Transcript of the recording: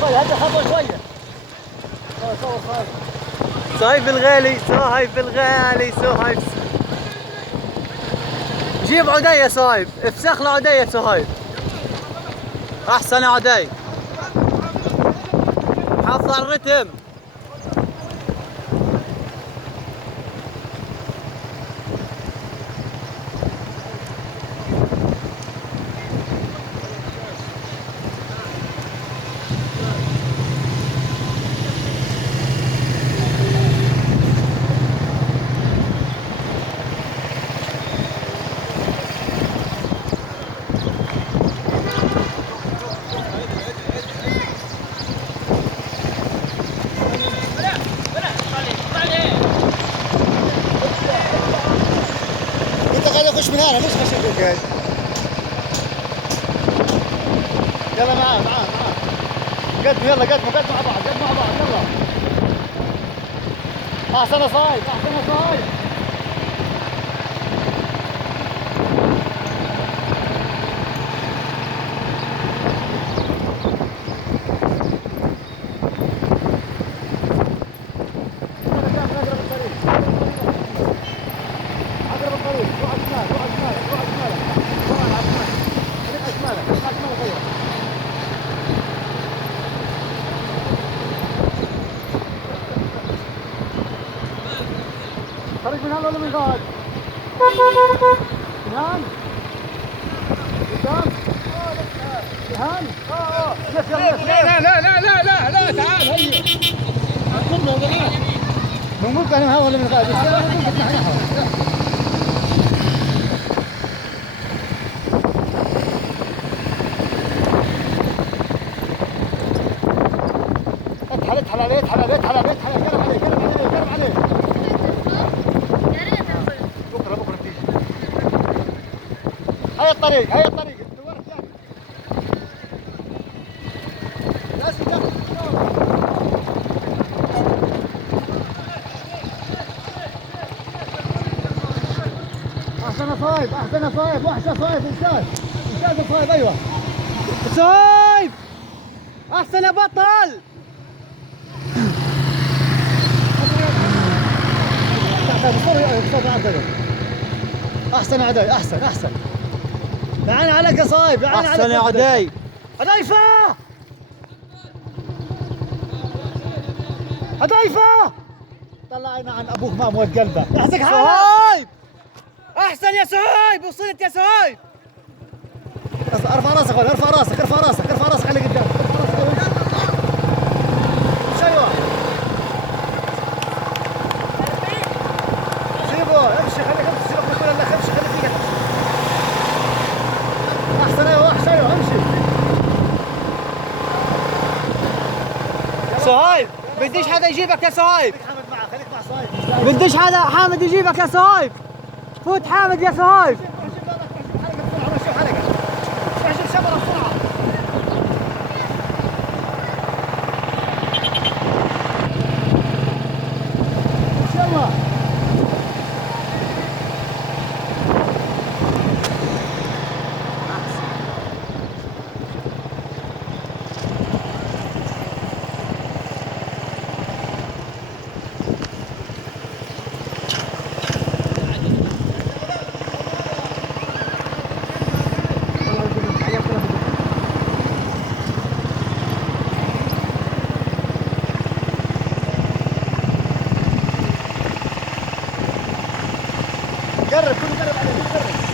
شوي هدي خطوه شويه. صور صور. صهيب الغالي صهيب الغالي صهيب. جيب عدي يا صهيب، افسخ له عدي يا صهيب. احسن يا عدي. حافظ على الرتم. انت قاعد يخش من هنا ليش خش فوق هاي؟ يلا معاه قدموا يلا قدموا مع بعض يلا. احسن صايد اقرب الطريق روح على الشمال غير. طريق من هنا ولا من قاعد؟ من هان؟ قدام؟ من هان؟ لا تعال هيا. ممكن انا ولا من قاعد؟ اتحل عليه قرب عليه. بكره تيجي. هاي الطريق الدوار الثاني. احسن صايب وحشه صايب انجاز صايب ايوه. صهيب احسن يا بطل. احسن يا عدي احسن. لعن عليك يا صايب احسن يا عدي. هدايفه طلعنا عن ابوك ما موت قلبه. يحزق حالك صهيب احسن يا صهيب. وصلت يا صهيب. ارفع راسك على قدام. ايوه سيبه امشي خليك امشي. سيبك من كل اللي امشي خليك فيها. احسن ايوه امشي. صهيب بديش حدا يجيبك يا صهيب. خليك مع صايب. بديش حدا حامد يجيبك يا صهيب. فوت حامد يا صهيب. قرب عليه.